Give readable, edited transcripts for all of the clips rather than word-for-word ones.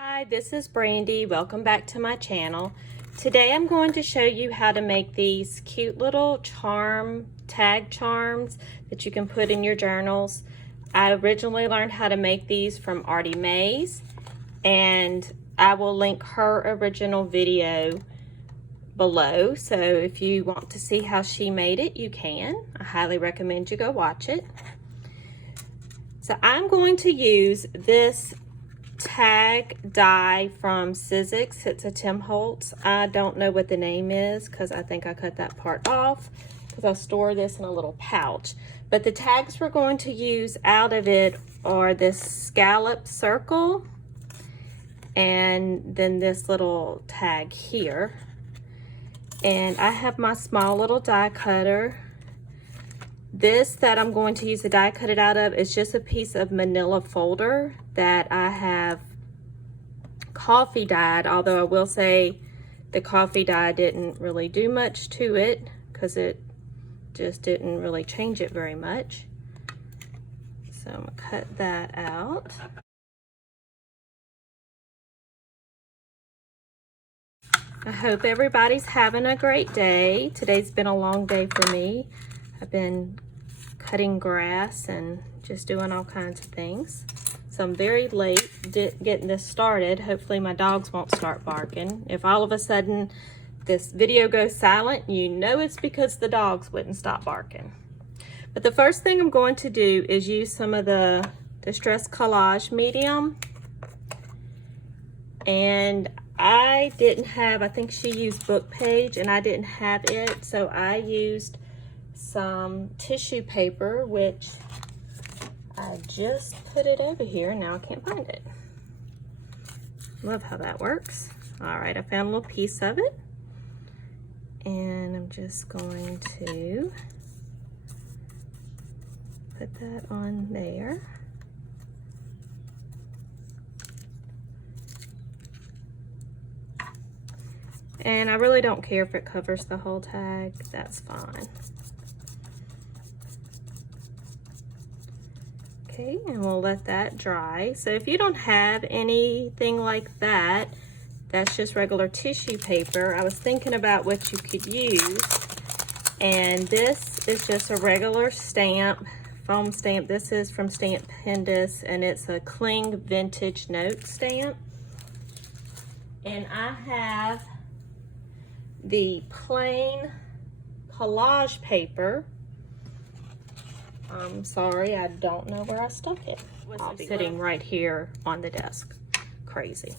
Hi, this is Brandy. Welcome back to my channel. Today I'm going to show you how to make these cute little tag charms that you can put in your journals. I originally learned how to make these from Artymaze, and I will link her original video below. So if you want to see how she made it, you can. I highly recommend you go watch it. So I'm going to use this tag die from Sizzix. It's a Tim Holtz. I don't know what the name is because I think I cut that part off because I store this in a little pouch. But the tags we're going to use out of it are this scallop circle and then this little tag here. And I have my small little die cutter. This that I'm going to use the die cut it out of is just a piece of manila folder that I have coffee dyed, although I will say the coffee dye didn't really do much to it because it just didn't really change it very much. So I'm gonna cut that out. I hope everybody's having a great day. Today's been a long day for me. I've been cutting grass and just doing all kinds of things. So I'm very late getting this started. Hopefully my dogs won't start barking. If all of a sudden this video goes silent, you know it's because the dogs wouldn't stop barking. But the first thing I'm going to do is use some of the Distress Collage medium. And I didn't have, I think she used Book Page and I didn't have it. So I used some tissue paper, which I just put it over here. Now I can't find it. Love how that works. All right, I found a little piece of it. And I'm just going to put that on there. And I really don't care if it covers the whole tag, that's fine. Okay, and we'll let that dry. So if you don't have anything like that, that's just regular tissue paper. I was thinking about what you could use, and this is just a regular stamp, foam stamp. This is from Stampendous, and it's a Kling Vintage Note stamp. And I have the plain collage paper. I'm sorry, I don't know where I stuck it. It's sitting right here on the desk. Crazy.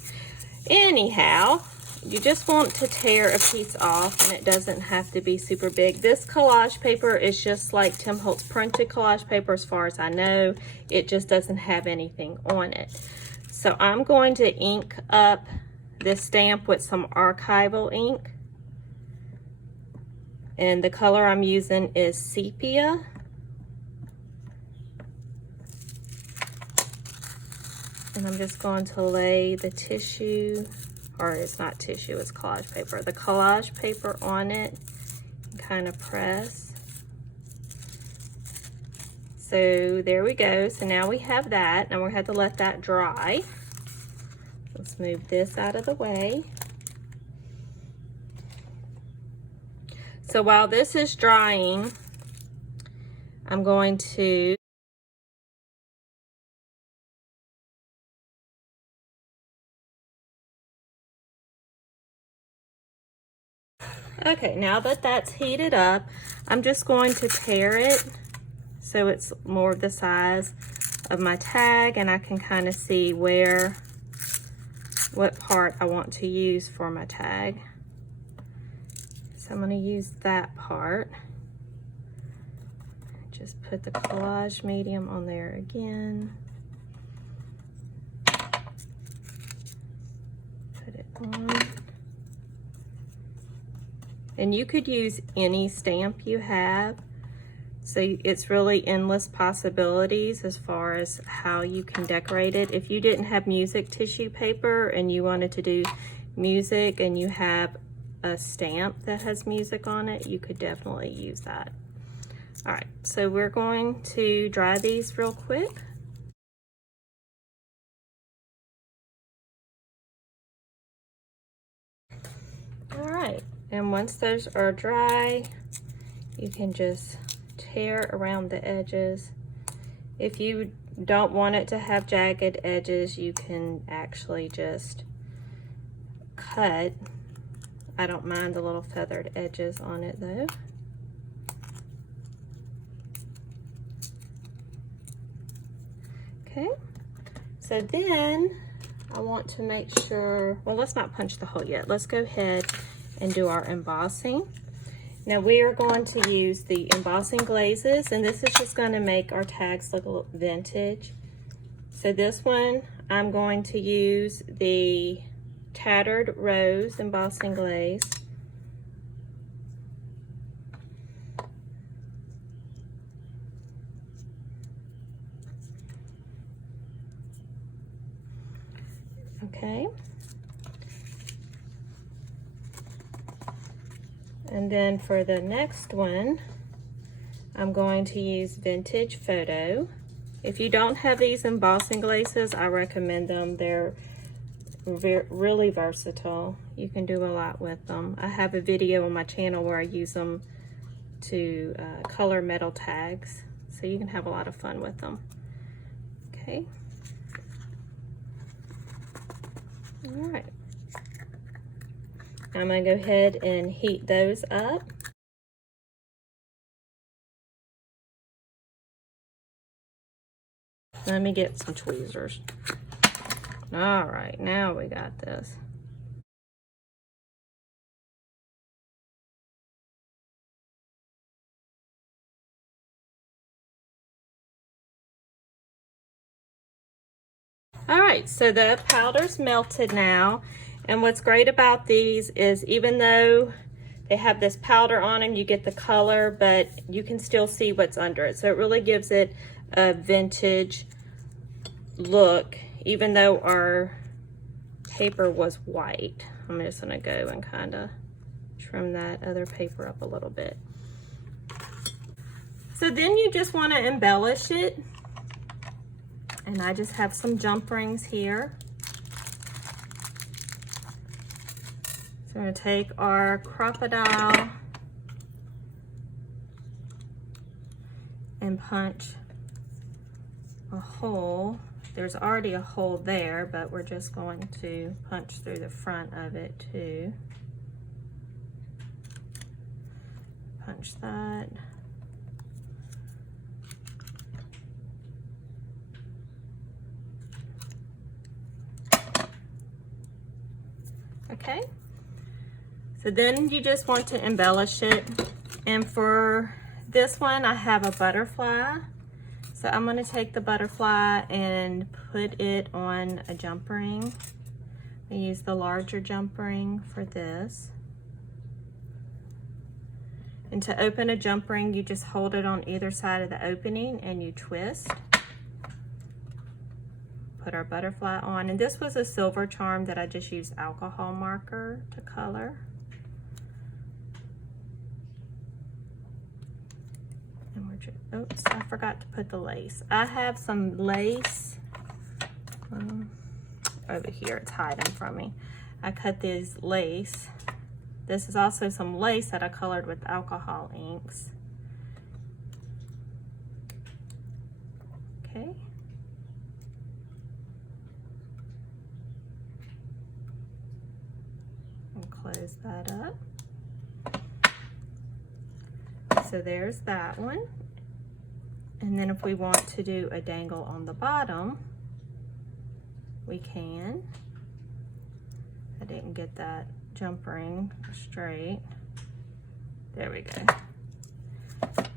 Anyhow, you just want to tear a piece off, and it doesn't have to be super big. This collage paper is just like Tim Holtz printed collage paper as far as I know. It just doesn't have anything on it. So I'm going to ink up this stamp with some archival ink. And the color I'm using is sepia. And I'm just going to lay the tissue, or it's not tissue, it's collage paper. The collage paper on it and kind of press. So there we go. So now we have that. Now we have to let that dry. Let's move this out of the way. So while this is drying, I'm going to okay, now that that's heated up, I'm just going to tear it so it's more of the size of my tag, and I can kind of see what part I want to use for my tag. So I'm going to use that part. Just put the collage medium on there again. Put it on. And you could use any stamp you have. So it's really endless possibilities as far as how you can decorate it. If you didn't have music tissue paper and you wanted to do music and you have a stamp that has music on it, you could definitely use that. All right, so we're going to dry these real quick. All right, and once those are dry, you can just tear around the edges. If you don't want it to have jagged edges, you can actually just cut. I don't mind the little feathered edges on it though. Okay, so then I want to make sure, well, let's not punch the hole yet. Let's go ahead and do our embossing. Now we are going to use the embossing glazes, and this is just going to make our tags look a little vintage. So this one, I'm going to use the Tattered Rose embossing glaze. Okay. And then for the next one, I'm going to use Vintage Photo. If you don't have these embossing glazes, I recommend them. They're really versatile. You can do a lot with them. I have a video on my channel where I use them to color metal tags, so you can have a lot of fun with them. Okay. All right. I'm going to go ahead and heat those up. Let me get some tweezers. All right, now we got this. All right, so the powder's melted now. And what's great about these is even though they have this powder on them, you get the color, but you can still see what's under it. So it really gives it a vintage look, even though our paper was white. I'm just gonna go and kind of trim that other paper up a little bit. So then you just want to embellish it. And I just have some jump rings here. So we're going to take our crocodile and punch a hole. There's already a hole there, but we're just going to punch through the front of it too. Punch that. Okay. So then you just want to embellish it. And for this one, I have a butterfly. So I'm going to take the butterfly and put it on a jump ring. I use the larger jump ring for this. And to open a jump ring, you just hold it on either side of the opening and you twist. Put our butterfly on. And this was a silver charm that I just used alcohol marker to color. Oops, I forgot to put the lace. I have some lace over here. It's hiding from me. I cut this lace. This is also some lace that I colored with alcohol inks. Okay. And close that up. So there's that one. And then if we want to do a dangle on the bottom, we can. I didn't get that jump ring straight. There we go.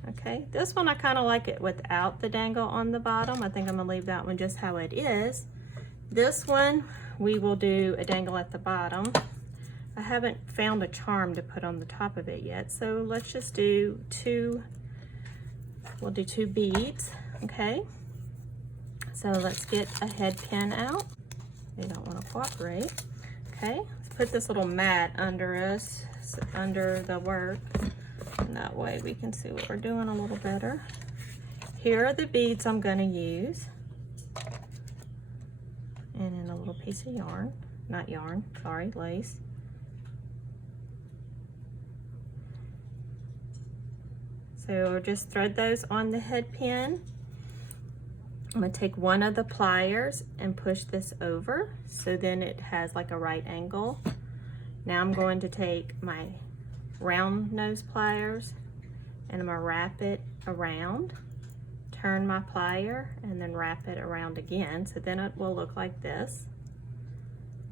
Okay, this one I kind of like it without the dangle on the bottom. I think I'm gonna leave that one just how it is. This one, we will do a dangle at the bottom. I haven't found a charm to put on the top of it yet, so let's just do we'll do 2 beads, okay? So let's get a head pin out. They don't want to cooperate. Okay, let's put this little mat under us, under the work, and that way we can see what we're doing a little better. Here are the beads I'm going to use. And in a little piece of yarn, not yarn, sorry, lace. So just thread those on the head pin. I'm gonna take one of the pliers and push this over so then it has like a right angle. Now I'm going to take my round nose pliers and I'm gonna wrap it around, turn my plier, and then wrap it around again. So then it will look like this,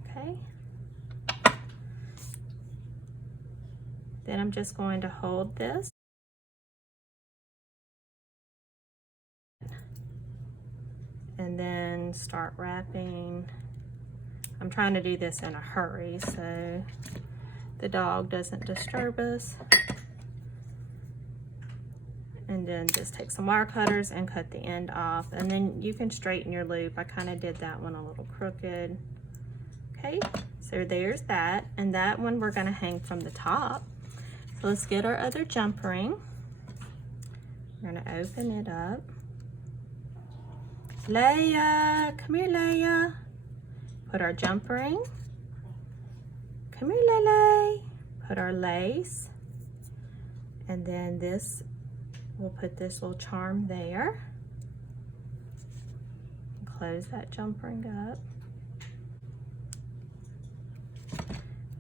okay? Then I'm just going to hold this and then start wrapping. I'm trying to do this in a hurry so the dog doesn't disturb us. And then just take some wire cutters and cut the end off. And then you can straighten your loop. I kind of did that one a little crooked. Okay, so there's that. And that one we're gonna hang from the top. So let's get our other jump ring. We're gonna open it up. Leia, come here, Leia. Put our jump ring. Come here, Lele. Put our lace. And then this, we'll put this little charm there. Close that jump ring up.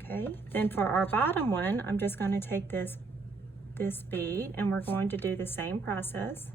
Okay, then for our bottom one, I'm just going to take this bead and we're going to do the same process.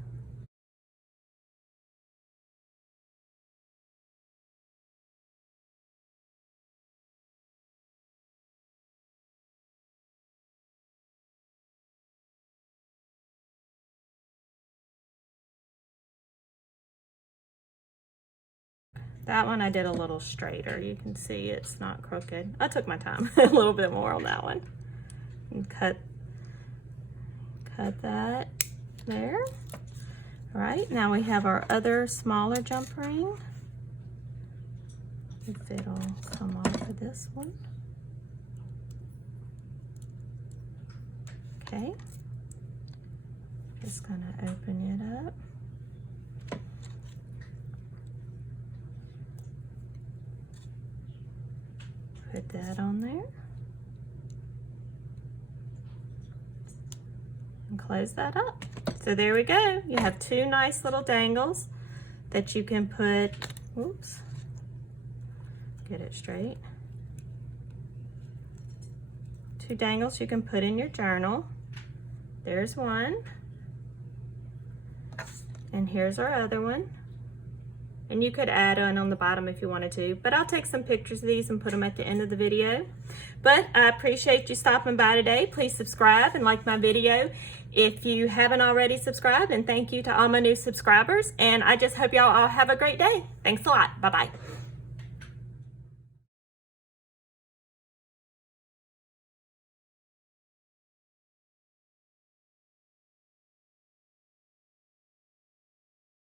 That one I did a little straighter. You can see it's not crooked. I took my time a little bit more on that one. And cut that there. All right, now we have our other smaller jump ring. If it'll come off of this one. Okay. Just gonna open it up. Put that on there and close that up. So there we go. You have two nice little dangles that you can put, oops, get it straight. Two dangles you can put in your journal. There's one. And here's our other one. And you could add on the bottom if you wanted to, but I'll take some pictures of these and put them at the end of the video. But I appreciate you stopping by today. Please subscribe and like my video if you haven't already subscribed, and thank you to all my new subscribers. And I just hope y'all all have a great day. Thanks a lot. Bye-bye.